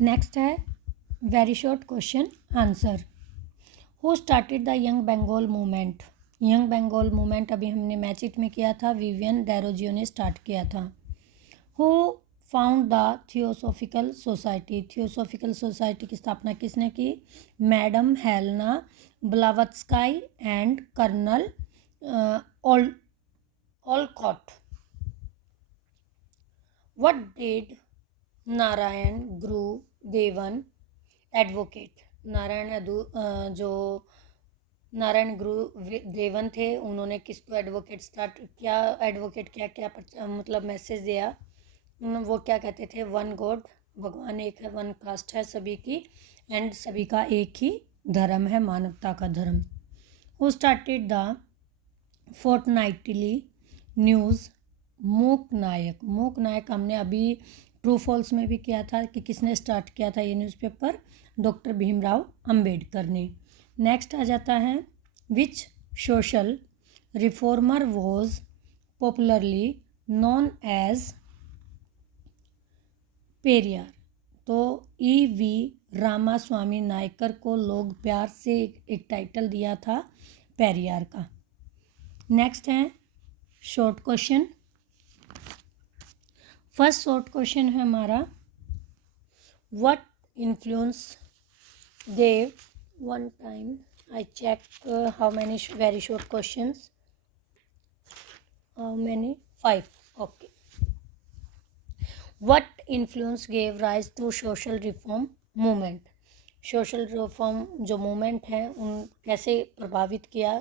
Next है very short question answer. Who started the young Bengal movement? Young Bengal movement अभी हमने मैचिट में किया था, विवियन डेरोजियो ने स्टार्ट किया था। Who found the theosophical society? Theosophical society की स्थापना किसने की? Madam Helena Blavatsky and colonel Olcott. What did Narayan Gurudevan advocate? जो नारायण गुरुदेवन थे उन्होंने किसको एडवोकेट क्या मतलब मैसेज दिया? वो क्या कहते थे? वन गॉड, भगवान एक है, वन कास्ट है सभी की, एंड सभी का एक ही धर्म है, मानवता का धर्म। Who started the fortnightly news? मूक नायक। मूक नायक हमने अभी ट्रू फॉल्स में भी किया था कि किसने स्टार्ट किया था ये न्यूज़पेपर? डॉक्टर भीमराव अंबेडकर ने। नेक्स्ट आ जाता है which social reformer was popularly known as Periyar? तो E.V. रामास्वामी नायकर को लोग प्यार से एक टाइटल दिया था पेरियार का। नेक्स्ट है short question. First short question है हमारा what influence gave one time I check how many very short questions, how many? 5. Okay. What influence gave rise to social reform movement? Social reform जो movement है उन कैसे प्रभावित किया,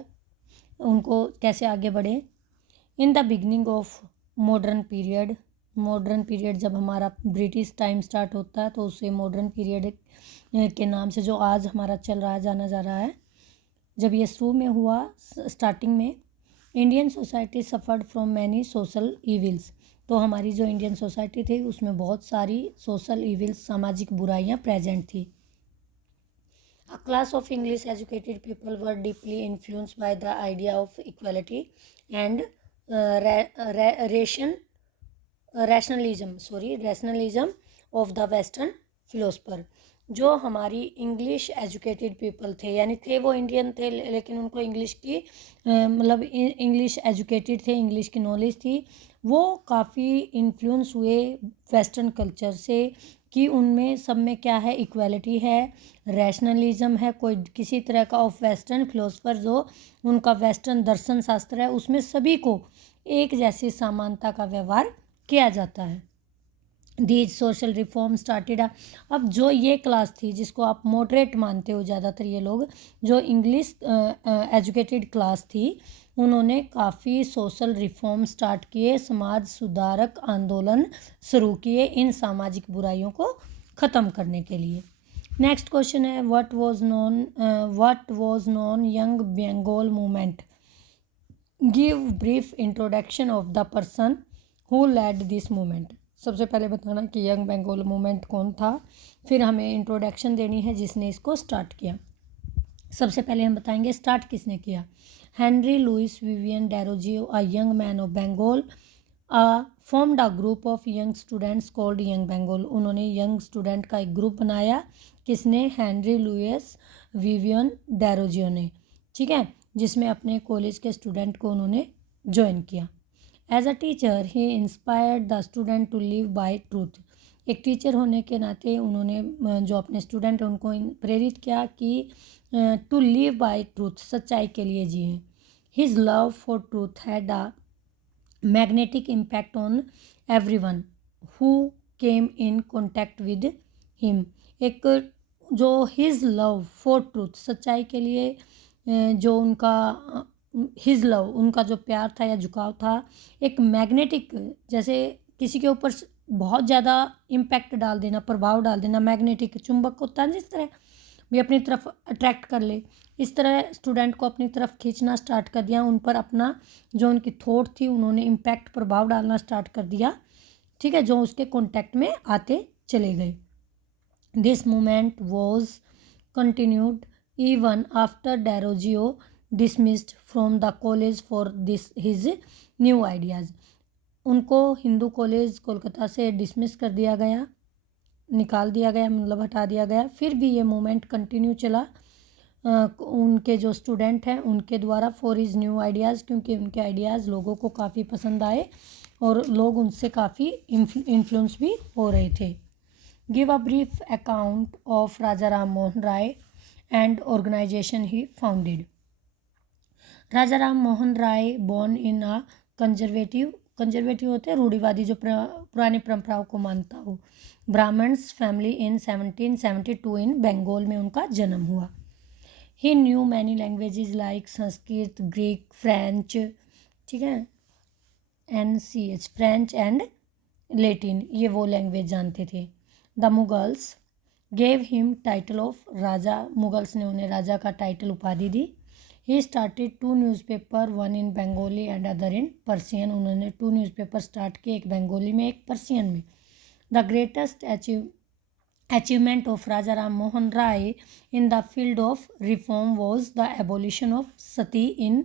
उनको कैसे आगे बढ़े? In the beginning of modern period. Modern period जब हमारा ब्रिटिश टाइम स्टार्ट होता है तो उसे मॉडर्न पीरियड के नाम से जो आज हमारा चल रहा है जाना जा रहा है। जब ये शुरू में हुआ स्टार्टिंग में, Indian society suffered from many social evils. तो हमारी जो इंडियन सोसाइटी थी उसमें बहुत सारी सोशल इविल्स, सामाजिक बुराइयां प्रेजेंट थी। A class of English educated people were deeply influenced by the idea of equality and rationalism of the Western philosopher। जो हमारी इंग्लिश एजुकेटेड पीपल थे, यानी थे वो इंडियन थे लेकिन उनको इंग्लिश की मतलब इंग्लिश एजुकेटेड थे, इंग्लिश की नॉलेज थी, वो काफ़ी इन्फ्लुएंस हुए वेस्टर्न कल्चर से कि उनमें सब में क्या है? इक्वालिटी है, रैशनलिज्म है, कोई किसी तरह का ऑफ वेस्टर्न फिलोसफर जो उनका वेस्टर्न दर्शन शास्त्र है उसमें सभी को एक जैसी समानता का व्यवहार किया जाता है। These social reform started. अब जो ये क्लास थी जिसको आप मॉडरेट मानते हो ज़्यादातर ये लोग, जो इंग्लिश एजुकेटेड क्लास थी, उन्होंने काफ़ी सोशल रिफॉर्म स्टार्ट किए, समाज सुधारक आंदोलन शुरू किए इन सामाजिक बुराइयों को ख़त्म करने के लिए। नेक्स्ट क्वेश्चन है what was non young Bengal movement? Give brief introduction of the person who led this movement. सबसे पहले बताना कि यंग बंगाल मूवमेंट कौन था, फिर हमें इंट्रोडक्शन देनी है जिसने इसको स्टार्ट किया। सबसे पहले हम बताएंगे स्टार्ट किसने किया। Henry Louis Vivian Derozio, a young man of Bengal, formed a group of young students called young Bengal. उन्होंने यंग स्टूडेंट का एक ग्रुप बनाया, किसने? हेनरी लुइस विवियन डेरोजियो ने, ठीक है, जिसमें अपने कॉलेज के स्टूडेंट को उन्होंने ज्वाइन किया। As a teacher he inspired the student to live by truth. एक टीचर होने के नाते उन्होंने जो अपने स्टूडेंट हैं उनको प्रेरित किया कि टू लिव बाय ट्रूथ, सच्चाई के लिए जिएं। His love for truth had a magnetic impact on everyone who came in contact with him. एक जो हिज लव फॉर ट्रूथ, सच्चाई के लिए जो उनका हिज लव, उनका जो प्यार था या झुकाव था, एक मैग्नेटिक, जैसे किसी के ऊपर बहुत ज़्यादा इम्पैक्ट डाल देना, प्रभाव डाल देना, मैग्नेटिक चुंबक होता है जिस तरह भी अपनी तरफ अट्रैक्ट कर ले, इस तरह स्टूडेंट को अपनी तरफ खींचना स्टार्ट कर दिया। उन पर अपना जो उनकी थॉट थी उन्होंने इम्पैक्ट, प्रभाव डालना स्टार्ट कर दिया, ठीक है, जो उसके कॉन्टैक्ट में आते चले गए। This movement was continued even after Derozio dismissed from the college for this his new ideas. उनको हिंदू कॉलेज कोलकाता से डिसमिस कर दिया गया निकाल दिया गया, मतलब हटा दिया गया। फिर भी ये मूवमेंट कंटिन्यू चला उनके जो स्टूडेंट हैं उनके द्वारा फॉर हिज न्यू आइडियाज़, क्योंकि उनके आइडियाज़ लोगों को काफ़ी पसंद आए और लोग उनसे काफ़ी इन्फ्लुएंस भी हो रहे थे। Give a brief account of Raja Ram Mohan Roy and organisation he founded. Raja Ram Mohan Roy born in a conservative होते हैं रूढ़िवादी, जो पुरानी परंपराओं को मानता हो, Brahmins family in 1772 in Bengal में उनका जन्म हुआ। He knew many languages like Sanskrit, Greek, French, ठीक है, NCH, फ्रेंच एंड लेटिन, ये वो लैंग्वेज जानते थे। The Mughals gave him title of Raja, Mughals ने उन्हें राजा का टाइटल उपाधि दी। He started 2 newspaper, one in Bengali and other in Persian, उन्होंने 2 न्यूज़पेपर स्टार्ट किए, एक बंगाली में एक पर्सियन में। The greatest achievement of Raja Ram Mohan Rai in the field of reform was the abolition of sati in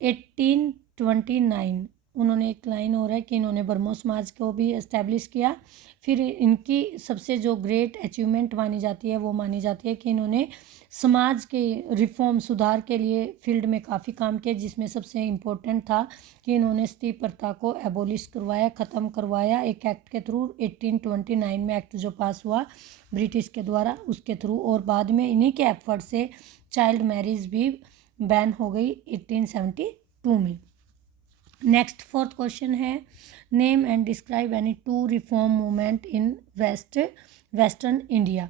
1829। उन्होंने एक line हो रहा है कि इन्होंने ब्रह्मो समाज को भी इस्टेब्लिश किया। फिर इनकी सबसे जो ग्रेट अचीवमेंट मानी जाती है वो मानी जाती है कि इन्होंने समाज के रिफॉर्म, सुधार के लिए फील्ड में काफ़ी काम किया, जिसमें सबसे इम्पोर्टेंट था कि इन्होंने सती प्रथा को एबोलिश करवाया, ख़त्म करवाया एक एक्ट के थ्रू। 1829 में एक्ट जो पास हुआ ब्रिटिश के द्वारा, उसके थ्रू, और बाद में इन्हीं के एफर्ट से चाइल्ड मैरिज भी बैन हो गई 1872 में। नेक्स्ट 4th क्वेश्चन है, name and describe any 2 reform movement in western India.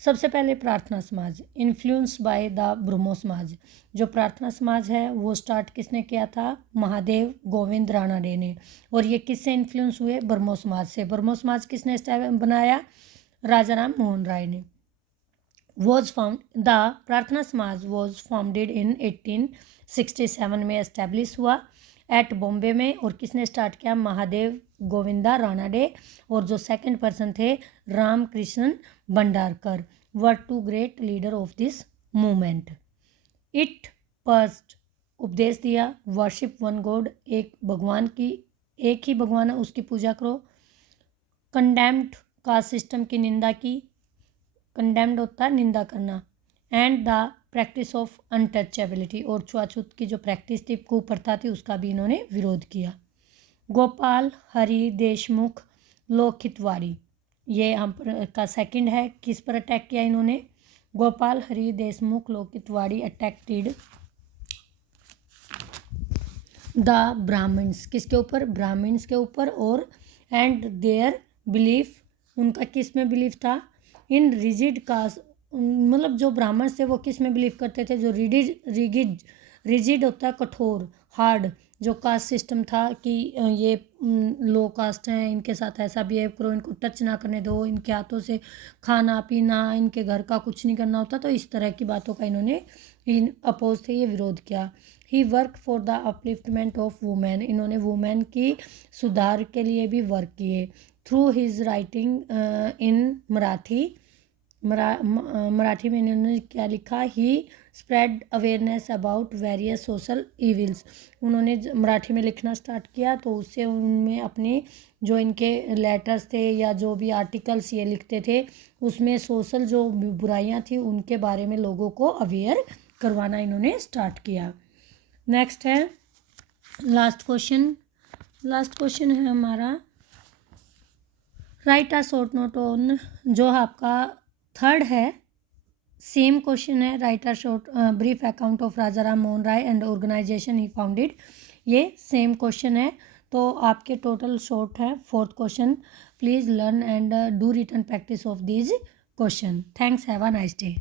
सबसे पहले प्रार्थना समाज, इन्फ्लुएंस बाय द ब्रह्मो समाज। जो प्रार्थना समाज है वो स्टार्ट किसने किया था? महादेव गोविंद रानाडे ने। और ये किससे इन्फ्लुएंस हुए? ब्रह्मो समाज से। ब्रह्मो समाज किसने बनाया? राजा राम मोहन राय ने। द प्रार्थना समाज वॉज फाउंडेड इन 1867 में एस्टेब्लिश हुआ एट बॉम्बे में। और किसने स्टार्ट किया? महादेव गोविंदा रानाडे। और जो सेकंड पर्सन थे रामकृष्ण भंडारकर, वर 2 great leader of this movement. It first उपदेश दिया, वर्शिप वन गॉड, एक ही भगवान है उसकी पूजा करो। कंडेम्ड कास्ट सिस्टम की निंदा की, कंडेम्ड होता है निंदा करना। And the practice of untouchability, और छुआछूत की जो प्रैक्टिस थी, कुप्रथा थी, उसका भी इन्होंने विरोध किया। गोपाल हरि देशमुख लोकहितवाड़ी, ये हम का सेकंड है। किस पर अटैक किया इन्होंने? गोपाल हरि देशमुख लोकहितवाड़ी अटैक्टेड द ब्राह्मण्स, किसके ऊपर? ब्राह्मण्स के ऊपर। और एंड देयर बिलीफ, उनका किस में बिलीफ था? इन रिजिड कास्ट, मतलब जो ब्राह्मण थे वो किस में बिलीव करते थे? जो रिजिड होता है, कठोर, हार्ड, जो कास्ट सिस्टम था कि ये लो कास्ट हैं, इनके साथ ऐसा बिहेव करो, इनको टच ना करने दो, इनके हाथों से खाना पीना, इनके घर का कुछ नहीं करना होता। तो इस तरह की बातों का इन्होंने अपोज थे, ये विरोध किया। He work for the upliftment of women, इन्होंने वुमेन की सुधार के लिए भी वर्क किए। Through his writing in Marathi में इन्होंने क्या लिखा? He spread awareness about various social evils, उन्होंने मराठी में लिखना स्टार्ट किया, तो उससे उनमें अपने जो इनके लेटर्स थे या जो भी आर्टिकल्स ये लिखते थे, उसमें सोशल जो बुराइयां थी उनके बारे में लोगों को अवेयर करवाना इन्होंने स्टार्ट किया। नेक्स्ट है लास्ट क्वेश्चन है हमारा, write a short note on, जो आपका 3rd है, सेम क्वेश्चन है, write a short brief account of Raja Ram Mohan Roy and organisation he founded, ये सेम क्वेश्चन है। तो आपके टोटल शॉर्ट है 4th क्वेश्चन। Please learn and do written practice of these question. Thanks, have a nice day.